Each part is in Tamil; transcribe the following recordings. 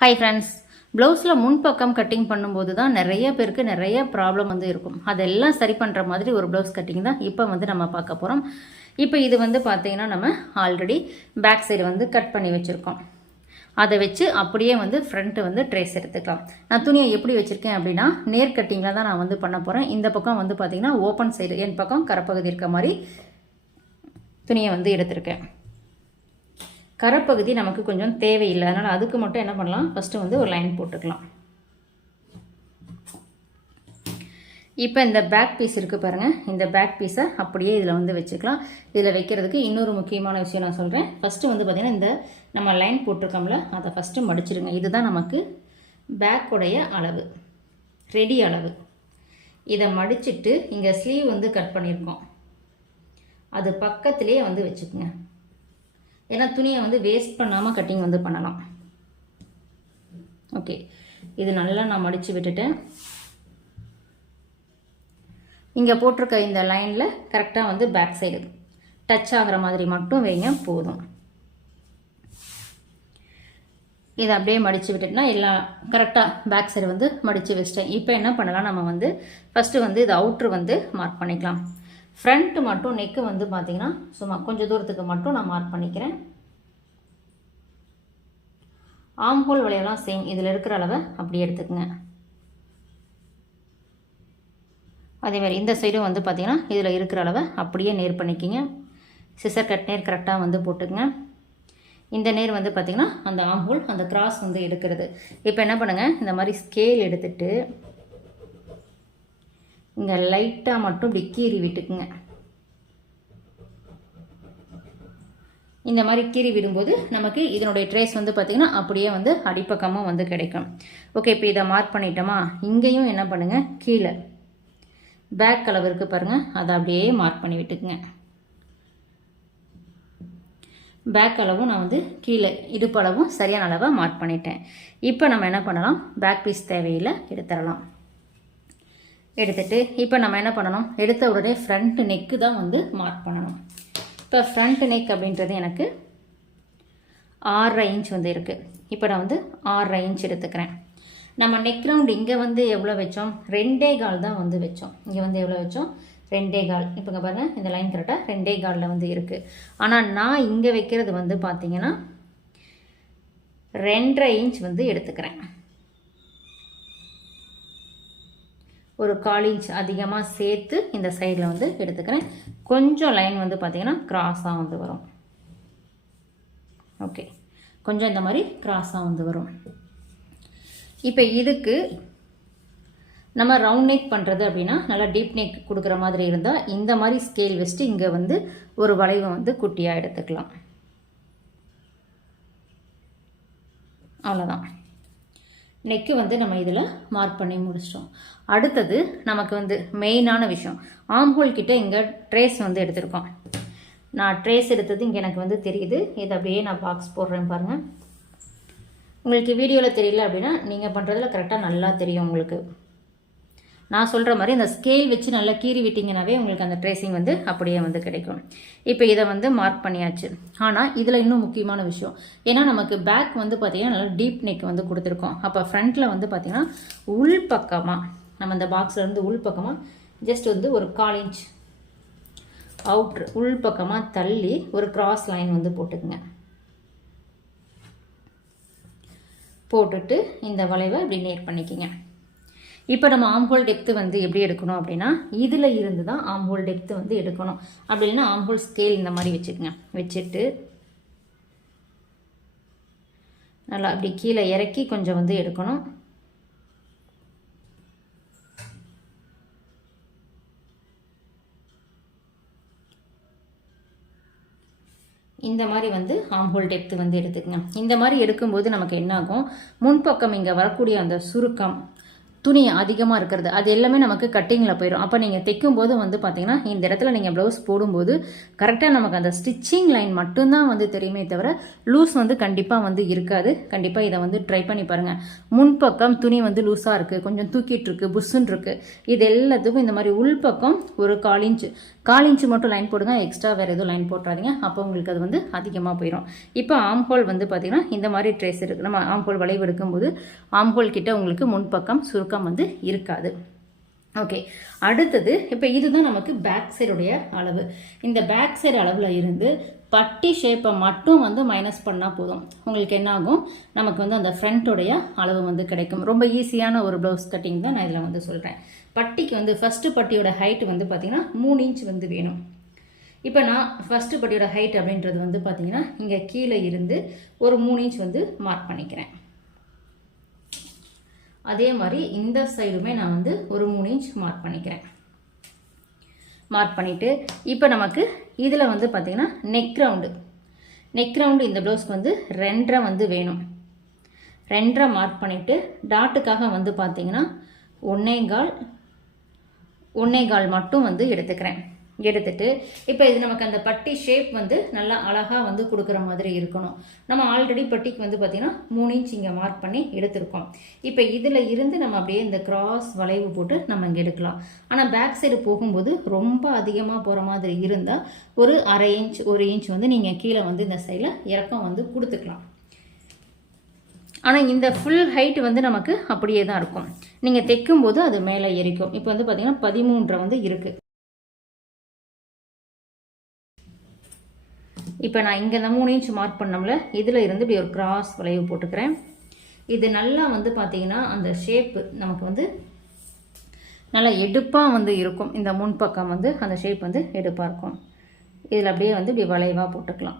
ஹாய் ஃப்ரெண்ட்ஸ் ப்ளவுஸில் முன்பக்கம் கட்டிங் பண்ணும்போது தான் நிறைய பேருக்கு நிறைய ப்ராப்ளம் வந்து இருக்கும். அதெல்லாம் சரி பண்ணுற மாதிரி ஒரு ப்ளவுஸ் கட்டிங் தான் இப்போ வந்து நம்ம பார்க்க போகிறோம் இப்போ இது வந்து பார்த்தீங்கன்னா நம்ம ஆல்ரெடி பேக் சைடு வந்து கட் பண்ணி வச்சுருக்கோம். அதை வச்சு அப்படியே வந்து ஃப்ரண்ட்டு வந்து ட்ரேஸ் எடுத்துக்கலாம். நான் துணியை எப்படி வச்சுருக்கேன் அப்படின்னா நேர் கட்டிங்கில் தான் நான் வந்து பண்ண போகிறேன் இந்த பக்கம் வந்து பார்த்திங்கன்னா ஓப்பன் சைடு என் பக்கம் கரப்பகுதி இருக்க மாதிரி துணியை வந்து எடுத்திருக்கேன். கரப்பகுதி நமக்கு கொஞ்சம் தேவையில்லை. அதனால் அதுக்கு மட்டும் என்ன பண்ணலாம்? ஃபஸ்ட்டு வந்து ஒரு லைன் போட்டுக்கலாம். இப்போ இந்த பேக் பீஸ் இருக்குது பாருங்கள் இந்த பேக் பீஸை அப்படியே இதில் வந்து வச்சுக்கலாம். இதில் வைக்கிறதுக்கு இன்னொரு முக்கியமான விஷயம் நான் சொல்கிறேன் ஃபஸ்ட்டு வந்து பார்த்திங்கன்னா இந்த நம்ம லைன் போட்டிருக்கோம்ல அதை ஃபஸ்ட்டு மடிச்சிருங்க. இதுதான் நமக்கு பேக்குடைய அளவு. ரெடி அளவு. இதை மடிச்சிட்டு இங்கே ஸ்லீவ் வந்து கட் பண்ணியிருக்கோம். அது பக்கத்துலேயே வந்து வச்சுக்கோங்க. ஏன்னா துணியை வந்து வேஸ்ட் பண்ணாமல் கட்டிங் வந்து பண்ணலாம். ஓகே இது நல்லா நான் மடித்து விட்டுட்டேன். இங்கே போட்டிருக்க இந்த லைனில் கரெக்டாக வந்து பேக் சைடு டச் ஆகிற மாதிரி மட்டும் வைங்க போதும். இதை அப்படியே மடித்து விட்டுட்டுனா எல்லாம் கரெக்டாக பேக் சைடு வந்து மடித்து வச்சிட்டேன். இப்போ என்ன பண்ணலாம்? நம்ம வந்து ஃபஸ்ட்டு வந்து இது அவுட்ரு வந்து மார்க் பண்ணிக்கலாம். ஃப்ரண்ட்டு மட்டும் நெக்கு வந்து பார்த்திங்கன்னா சும்மா கொஞ்சம் தூரத்துக்கு மட்டும் நான் மார்க் பண்ணிக்கிறேன். ஆம்ஹோல் விலையெல்லாம் சேம் இதில் இருக்கிற அளவை அப்படி எடுத்துக்கோங்க. அதே மாதிரி இந்த சைடும் வந்து பார்த்திங்கன்னா இதில் இருக்கிற அளவை அப்படியே நேர் பண்ணிக்கிங்க. சிசர் கட் நேர் கரெக்டாக வந்து போட்டுக்குங்க. இந்த நேர் வந்து பார்த்திங்கன்னா அந்த ஆம்போல் அந்த கிராஸ் வந்து எடுக்கிறது. இப்போ என்ன பண்ணுங்கள் இந்த மாதிரி ஸ்கேல் எடுத்துகிட்டு இங்கே லைட்டாக மட்டும் இப்படி கீறி விட்டுக்குங்க. இந்த மாதிரி கீறி விடும்போது நமக்கு இதனுடைய ட்ரேஸ் வந்து பார்த்திங்கன்னா அப்படியே வந்து அடிப்பக்கமாக வந்து கிடைக்கும். ஓகே இப்போ இதை மார்க் பண்ணிட்டோமா? இங்கேயும் என்ன பண்ணுங்கள் கீழே. பேக் அளவு இருக்குது பாருங்கள் அதை அப்படியே மார்க் பண்ணி விட்டுக்குங்க. பேக் அளவும் நான் வந்து கீழே இடுப்பளவும் சரியான அளவாக மார்க் பண்ணிட்டேன். இப்போ நம்ம என்ன பண்ணலாம்? பேக் பீஸ் தேவையில்லை எடுத்துடலாம். எடுத்துட்டு இப்போ நம்ம என்ன பண்ணணும்? எடுத்த உடனே ஃப்ரண்ட் நெக்கு தான் வந்து மார்க் பண்ணணும். இப்போ ஃப்ரண்ட் நெக் அப்படின்றது எனக்கு ஆறரை இன்ச் வந்து இருக்குது இப்போ நான் வந்து ஆறரை இன்ச் எடுத்துக்கிறேன். நம்ம நெக் ரவுண்ட் இங்கே வந்து எவ்வளோ வச்சோம்? ரெண்டே கால் தான் வந்து வச்சோம். இங்கே வந்து எவ்வளோ வச்சோம்? ரெண்டே கால். இப்போங்க பாருங்கள் இந்த லைன் கரெக்டாக ரெண்டே காலில் வந்து இருக்குது ஆனால் நான் இங்கே வைக்கிறது வந்து பார்த்திங்கன்னா ரெண்டரை இன்ச் வந்து எடுத்துக்கிறேன். ஒரு கால் இன்ச் அதிகமாக சேர்த்து இந்த சைடில் வந்து எடுத்துக்கிறேன். கொஞ்சம் லைன் வந்து பார்த்திங்கன்னா கிராஸாக வந்து வரும். ஓகே கொஞ்சம் இந்த மாதிரி கிராஸாக வந்து வரும். இப்போ இதுக்கு நம்ம ரவுண்ட் நெக் பண்ணுறது அப்படின்னா நல்லா டீப் நெக் கொடுக்குற மாதிரி இருந்தால் இந்த மாதிரி ஸ்கேல் வச்சுட்டு இங்கே வந்து ஒரு வளைவை வந்து குட்டியாக எடுத்துக்கலாம். அவ்வளோதான் நெக்கு வந்து நம்ம இதில் மார்க் பண்ணி முடிச்சிட்டோம். அடுத்தது நமக்கு வந்து மெயினான விஷயம். ஆம்ஹோல் கிட்டே இங்கே ட்ரேஸ் வந்து எடுத்திருக்கோம். நான் ட்ரேஸ் எடுத்தது இங்கே எனக்கு வந்து தெரியுது. இது அப்படியே நான் பாக்ஸ் போடுறேன் பாருங்கள் உங்களுக்கு வீடியோவில் தெரியல அப்படின்னா நீங்கள் பண்ணுறதுல கரெக்டாக நல்லா தெரியும் உங்களுக்கு. நான் சொல்கிற மாதிரி அந்த ஸ்கேல் வச்சு நல்லா கீறி விட்டிங்கனாவே உங்களுக்கு அந்த ட்ரேசிங் வந்து அப்படியே வந்து கிடைக்கும். இப்போ இதை வந்து மார்க் பண்ணியாச்சு. ஆனால் இதில் இன்னும் முக்கியமான விஷயம். ஏன்னா நமக்கு பேக் வந்து பார்த்திங்கன்னா நல்லா டீப் நெக் வந்து கொடுத்துருக்கோம். அப்போ ஃப்ரண்ட்டில் வந்து பார்த்திங்கன்னா உள் பக்கமாக நம்ம அந்த பாக்ஸில் இருந்து உள் பக்கமாக ஜஸ்ட் வந்து ஒரு கால் இன்ச் அவுட்ரு உள் பக்கமாக தள்ளி ஒரு கிராஸ் லைன் வந்து போட்டுக்குங்க. போட்டுட்டு இந்த வளைவை இப்படி நேர் பண்ணிக்கிங்க. இப்போ நம்ம ஆம்ஹோல் டெப்த்து வந்து எப்படி எடுக்கணும் அப்படின்னா இதில் இருந்து தான் ஆம்ஹோல் டெப்த்து வந்து எடுக்கணும். அப்படி இல்லைன்னா ஆம்ஹோல் ஸ்கேல் இந்த மாதிரி வச்சுக்கோங்க. வச்சுட்டு நல்லா அப்படி கீழே இறக்கி கொஞ்சம் வந்து எடுக்கணும். இந்த மாதிரி வந்து ஆம்ஹோல் டெப்த்து வந்து எடுத்துக்கங்க. இந்த மாதிரி எடுக்கும்போது நமக்கு என்ன ஆகும் முன்பக்கம் இங்கே வரக்கூடிய அந்த சுருக்கம் துணி அதிகமாக இருக்கிறது அது எல்லாமே நமக்கு கட்டிங்கில் போயிடும் அப்போ நீங்கள் தைக்கும் போது வந்து பார்த்தீங்கன்னா இந்த இடத்துல நீங்கள் ப்ளவுஸ் போடும்போது கரெக்டாக நமக்கு அந்த ஸ்டிச்சிங் லைன் மட்டும்தான் வந்து தெரியுமே தவிர லூஸ் வந்து கண்டிப்பாக வந்து இருக்காது. கண்டிப்பாக இதை வந்து ட்ரை பண்ணி பாருங்கள் முன்பக்கம் துணி வந்து லூஸாக இருக்குது கொஞ்சம் தூக்கிட்டு இருக்கு புஷ்ஷுன்னு இருக்குது இது எல்லாத்துக்கும் இந்த மாதிரி உள்பக்கம் ஒரு கால் இன்ச்சு கால் இன்ச்சு மட்டும் லைன் போடுங்க எக்ஸ்ட்ரா வேறு எதுவும் லைன் போட்டுறாதீங்க. அப்போ உங்களுக்கு அது வந்து அதிகமாக போயிடும் இப்போ ஆம்ஹோல் வந்து பார்த்தீங்கன்னா இந்த மாதிரி ட்ரெஸ் இருக்குது நம்ம ஆம்ஹோல் வளைவு எடுக்கும்போது ஆம்ஹோல் கிட்ட உங்களுக்கு முன்பக்கம் சுருக்கம் வந்து இருக்காது. ஓகே அடுத்தது இப்போ இதுதான் நமக்கு பேக் சைடுடைய அளவு. இந்த பேக் சைடு அளவில் இருந்து பட்டி ஷேப்பை மட்டும் வந்து மைனஸ் பண்ணால் போதும். உங்களுக்கு என்ன ஆகும் நமக்கு வந்து அந்த ஃப்ரண்ட்டுடைய அளவு வந்து கிடைக்கும். ரொம்ப ஈஸியான ஒரு ப்ளவுஸ் கட்டிங் தான் நான் இதில் வந்து சொல்கிறேன் பட்டிக்கு வந்து ஃபஸ்ட்டு பட்டியோட ஹைட் வந்து பார்த்திங்கன்னா மூணு இன்ச் வந்து வேணும். இப்போ நான் ஃபஸ்ட்டு பட்டியோட ஹைட் அப்படின்றது வந்து பார்த்திங்கன்னா இங்கே கீழே இருந்து ஒரு மூணு இன்ச் வந்து மார்க் பண்ணிக்கிறேன். அதே மாதிரி இந்த சைடுமே நான் வந்து ஒரு மூணு இன்ச் மார்க் பண்ணிக்கிறேன். மார்க் பண்ணிவிட்டு இப்போ நமக்கு இதில் வந்து பார்த்திங்கன்னா நெக் ரவுண்டு நெக் ரவுண்டு இந்த ப்ளவுஸ்க்கு வந்து ரெண்டரை வந்து வேணும். ரெண்டரை மார்க் பண்ணிவிட்டு டாட்டுக்காக வந்து பார்த்திங்கன்னா ஒன்னேகால் ஒன்னேகால் மட்டும் வந்து எடுத்துக்கிறேன். எடுத்துட்டு இப்போ இது நமக்கு அந்த பட்டி ஷேப் வந்து நல்லா அழகாக வந்து கொடுக்குற மாதிரி இருக்கணும். நம்ம ஆல்ரெடி பட்டிக்கு வந்து பார்த்திங்கன்னா மூணு இன்ச் இங்கே மார்க் பண்ணி எடுத்திருக்கோம். இப்போ இதில் இருந்து நம்ம அப்படியே இந்த கிராஸ் வளைவு போட்டு நம்ம இங்கே எடுக்கலாம். ஆனால் பேக் சைடு போகும்போது ரொம்ப அதிகமாக போகிற மாதிரி இருந்தால் ஒரு அரை இன்ச் ஒரு இன்ச் வந்து நீங்கள் கீழே வந்து இந்த சைடில் இறக்கம் வந்து கொடுத்துக்கலாம். ஆனால் இந்த ஃபுல் ஹைட் வந்து நமக்கு அப்படியே தான் இருக்கும். நீங்கள் தைக்கும்போது அது மேலே எரிக்கும் இப்போ வந்து பார்த்திங்கன்னா பதிமூன்றரை வந்து இருக்குது இப்போ நான் இங்கே இந்த மூணு இன்ச் மார்க் பண்ணோம்ல இதில் இருந்து இப்படி ஒரு கிராஸ் வளைவு போட்டுக்கிறேன். இது நல்லா வந்து பார்த்திங்கன்னா அந்த ஷேப்பு நமக்கு வந்து நல்லா எடுப்பாக வந்து இருக்கும். இந்த முன்பக்கம் வந்து அந்த ஷேப் வந்து எடுப்பாக இருக்கும். இதில் அப்படியே வந்து இப்படி வளைவாக போட்டுக்கலாம்.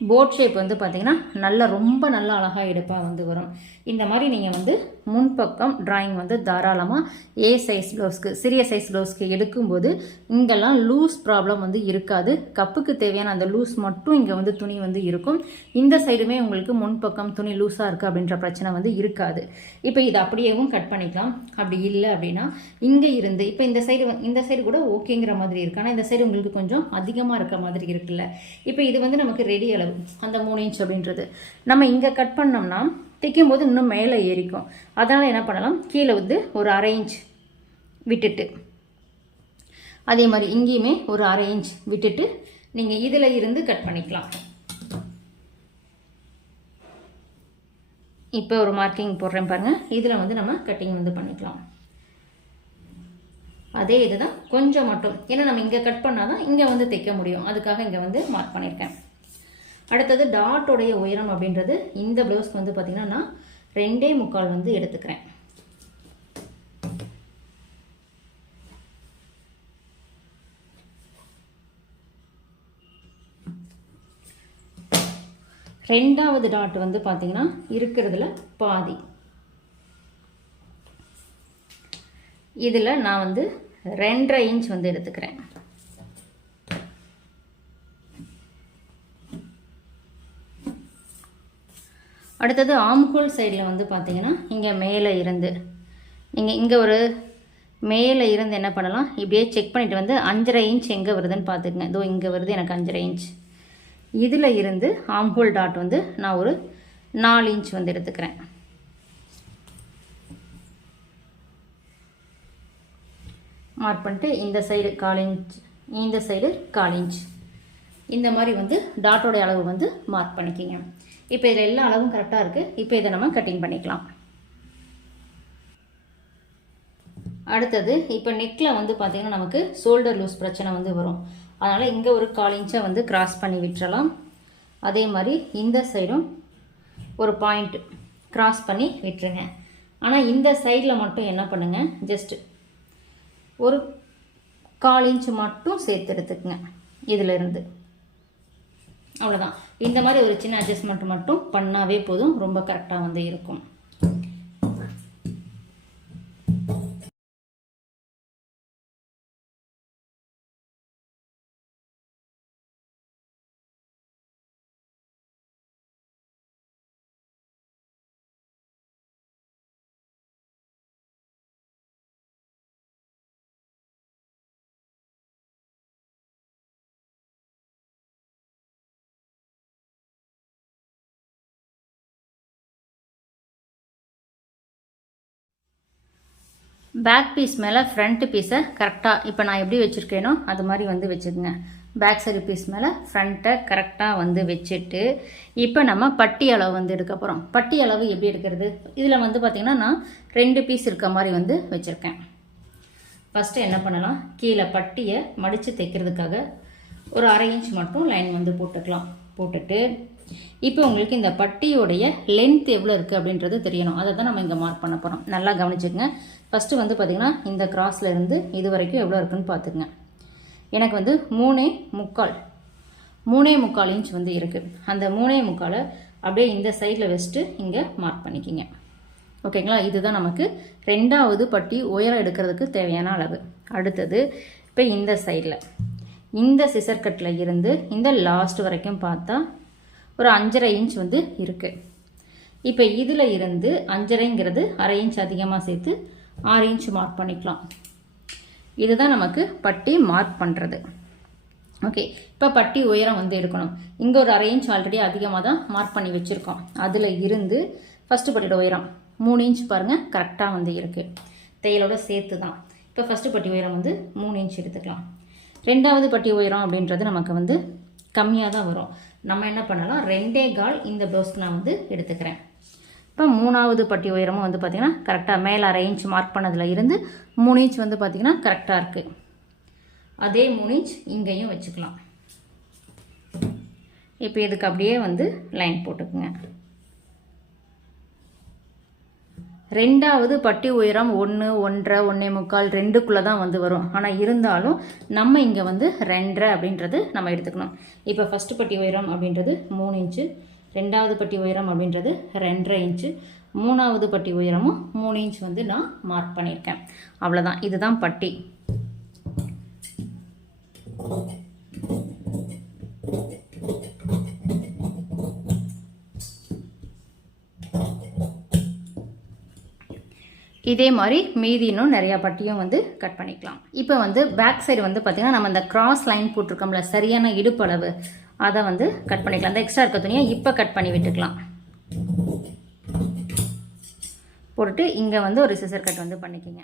போட் ஷேப் வந்து பார்த்திங்கன்னா நல்லா ரொம்ப நல்லா அழகாக எடுப்பாக வந்து வரும். இந்த மாதிரி நீங்கள் வந்து முன்பக்கம் ட்ராயிங் வந்து தாராளமாக ஏ சைஸ் ப்ளவுஸ்க்கு சிறிய சைஸ் ப்ளவுஸ்க்கு எடுக்கும்போது இங்கெல்லாம் லூஸ் ப்ராப்ளம் வந்து இருக்காது. கப்புக்கு தேவையான அந்த லூஸ் மட்டும் இங்கே வந்து துணி வந்து இருக்கும். இந்த சைடுமே உங்களுக்கு முன்பக்கம் துணி லூஸாக இருக்குது அப்படின்ற பிரச்சனை வந்து இருக்காது. இப்போ இது அப்படியேவும் கட் பண்ணிக்கலாம். அப்படி இல்லை அப்படின்னா இங்கே இருந்து இப்போ இந்த சைடு இந்த சைடு கூட ஓகேங்கிற மாதிரி இருக்கு. ஆனால் இந்த சைடு உங்களுக்கு கொஞ்சம் அதிகமாக இருக்க மாதிரி இருக்குல்ல. இப்போ இது வந்து நமக்கு ரெடி அளவு. அந்த மூணு இன்ச் அப்படின்றது. நம்ம இங்கே கட் பண்ணோம்னா தைக்கும் போது இன்னும் மேலே ஏறிக்கும். அதனால் என்ன பண்ணலாம்? கீழே வந்து ஒரு அரை இன்ச் விட்டுட்டு அதே மாதிரி இங்கேயுமே ஒரு அரை இன்ச் விட்டுட்டு நீங்கள் இதில் இருந்து கட் பண்ணிக்கலாம். இப்போ ஒரு மார்க்கிங் போடுறேன் பாருங்கள் இதில் வந்து நம்ம கட்டிங் வந்து பண்ணிக்கலாம். அதே இதுதான். கொஞ்சம் மட்டும். ஏன்னா நம்ம இங்கே கட் பண்ணால் தான் இங்கே வந்து தைக்க முடியும். அதுக்காக இங்கே வந்து மார்க் பண்ணியிருக்கேன் அடுத்தது டாட்டோடைய உயரம் அப்படின்றது இந்த ப்ளவுஸ்க்கு வந்து பார்த்திங்கன்னா நான் ரெண்டே முக்கால் வந்து எடுத்துக்கிறேன். ரெண்டாவது டாட் வந்து பார்த்திங்கன்னா இருக்கிறதுல பாதி. இதில் நான் வந்து ரெண்டரை இன்ச் வந்து எடுத்துக்கிறேன். அடுத்தது ஆம்கோல் சைடில் வந்து பார்த்தீங்கன்னா இங்கே மேலே இருந்து. நீங்கள் இங்கே ஒரு மேலே இருந்து என்ன பண்ணலாம்? இப்படியே செக் பண்ணிவிட்டு வந்து அஞ்சரை இன்ச் எங்கே வருதுன்னு பார்த்துக்குங்க இதோ இங்கே வருது எனக்கு அஞ்சரை இன்ச் இதில் இருந்து ஆம்ஹோல் டாட் வந்து நான் ஒரு நாலு இன்ச் வந்து எடுத்துக்கிறேன். மார்க் பண்ணிட்டு இந்த சைடு கால் இன்ச் இந்த சைடு கால் இன்ச் இந்த மாதிரி வந்து டாட்டோட அளவு வந்து மார்க் பண்ணிக்கிங்க. இப்போ இதில் எல்லா அளவும் கரெக்டாக இருக்குது இப்போ இதை நம்ம கட்டிங் பண்ணிக்கலாம். அடுத்தது இப்போ நெக்கில் வந்து பார்த்திங்கன்னா நமக்கு ஷோல்டர் லூஸ் பிரச்சனை வந்து வரும். அதனால் இங்கே ஒரு கால் இன்ச்சை வந்து கிராஸ் பண்ணி விட்டுறலாம். அதே மாதிரி இந்த சைடும் ஒரு பாயிண்ட் கிராஸ் பண்ணி விட்டுருங்க. ஆனால் இந்த சைடில் மட்டும் என்ன பண்ணுங்கள் ஜஸ்ட்டு ஒரு கால் இன்ச்சு மட்டும் சேர்த்து எடுத்துக்கங்க. இதிலிருந்து அவ்வளோதான் இந்த மாதிரி ஒரு சின்ன அட்ஜஸ்ட்மெண்ட் மட்டும் பண்ணாவே போதும். ரொம்ப கரெக்டாக வந்து இருக்கும். பேக் பீஸ் மேலே ஃப்ரண்ட் பீஸை கரெக்டாக இப்போ நான் எப்படி வச்சுருக்கேனோ அது மாதிரி வந்து வச்சுக்கோங்க. பேக் சைடு பீஸ் மேலே ஃப்ரண்ட்டை கரெக்டாக வந்து வச்சுட்டு இப்போ நம்ம பட்டி அளவு வந்து எடுக்க போகிறோம் பட்டி அளவு எப்படி எடுக்கிறது? இதில் வந்து பார்த்திங்கன்னா நான் ரெண்டு பீஸ் இருக்க மாதிரி வந்து வச்சுருக்கேன். ஃபஸ்ட்டு என்ன பண்ணலாம்? கீழே பட்டியை மடித்து தைக்கிறதுக்காக ஒரு அரை இன்ச் மட்டும் லைன் வந்து போட்டுக்கலாம். போட்டுட்டு இப்போ உங்களுக்கு இந்த பட்டியோடைய லென்த் எவ்வளோ இருக்குது அப்படின்றது தெரியணும். அதை தான் நம்ம இங்கே மார்க் பண்ண போகிறோம் நல்லா கவனிச்சுக்கங்க. ஃபஸ்ட்டு வந்து பார்த்திங்கன்னா இந்த கிராஸில் இருந்து இது வரைக்கும் எவ்வளோ இருக்குன்னு பார்த்துக்குங்க எனக்கு வந்து மூணே முக்கால் மூணே முக்கால் இன்ச் வந்து இருக்குது அந்த மூணே முக்காலை அப்படியே இந்த சைடில் வச்சுட்டு இங்கே மார்க் பண்ணிக்கிங்க. ஓகேங்களா இதுதான் நமக்கு ரெண்டாவது பட்டி உயரம் எடுக்கிறதுக்கு தேவையான அளவு. அடுத்தது இப்போ இந்த சைடில் இந்த சிசர் கட்டில் இருந்து இந்த லாஸ்ட் வரைக்கும் பார்த்தா ஒரு அஞ்சரை இன்ச் வந்து இருக்குது இப்போ இதில் இருந்து அஞ்சரைங்கிறது அரை இன்ச் அதிகமாக சேர்த்து ஆறு இன்ச் மார்க் பண்ணிக்கலாம். இதுதான் நமக்கு பட்டி மார்க் பண்ணுறது ஓகே இப்போ பட்டி உயரம் வந்து எடுக்கணும். இங்கே ஒரு அரை இன்ச் ஆல்ரெடி அதிகமாக தான் மார்க் பண்ணி வச்சுருக்கோம். அதில் இருந்து ஃபஸ்ட்டு பட்டியோட உயரம் மூணு இன்ச் பாருங்கள் கரெக்டாக வந்து இருக்குது தையலோட சேர்த்து தான் இப்போ ஃபஸ்ட்டு பட்டி உயரம் வந்து மூணு இன்ச் எடுத்துக்கலாம். ரெண்டாவது பட்டி உயரம் அப்படின்றது நமக்கு வந்து கம்மியாக தான் வரும். நம்ம என்ன பண்ணலாம்? ரெண்டே கால் இந்த ப்ளவுஸ்க்கு நான் வந்து எடுத்துக்கிறேன். இப்போ மூணாவது பட்டி உயரமும் வந்து பார்த்திங்கன்னா கரெக்டாக மேலே அரை இன்ச் மார்க் பண்ணதில் இருந்து மூணு இன்ச் வந்து பார்த்திங்கன்னா கரெக்டாக இருக்குது அதே மூணு இன்ச் இங்கேயும் வச்சுக்கலாம். இப்போ இதுக்கு அப்படியே வந்து லைன் போட்டுக்குங்க. ரெண்டாவது பட்டி உயரம் ஒன்று ஒன்றரை ஒன்றே முக்கால் ரெண்டுக்குள்ளே தான் வந்து வரும். ஆனால் இருந்தாலும் நம்ம இங்கே வந்து ரெண்டரை அப்படின்றது நம்ம எடுத்துக்கணும். இப்போ ஃபஸ்ட்டு பட்டி உயரம் அப்படின்றது மூணு இன்ச்சு ரெண்டாவது பட்டி உயரம் அப்படின்றது ரெண்டரை இன்ச்சு. மூணாவது பட்டி உயரமும் மூணு இன்ச் வந்து நான் மார்க் பண்ணியிருக்கேன். அவ்வளோதான் இதுதான் பட்டி. இதே மாதிரி மீதி இன்னும் நிறையா பட்டியும் வந்து கட் பண்ணிக்கலாம். இப்போ வந்து பேக் சைடு வந்து பார்த்திங்கன்னா நம்ம இந்த கிராஸ் லைன் போட்டிருக்கோம்ல சரியான இடுப்பளவு. அதை வந்து கட் பண்ணிக்கலாம். அந்த எக்ஸ்ட்ரா இருக்க துணியை இப்போ கட் பண்ணி விட்டுக்கலாம். போட்டுட்டு இங்கே வந்து ஒரு சிசர் கட் வந்து பண்ணிக்கிங்க.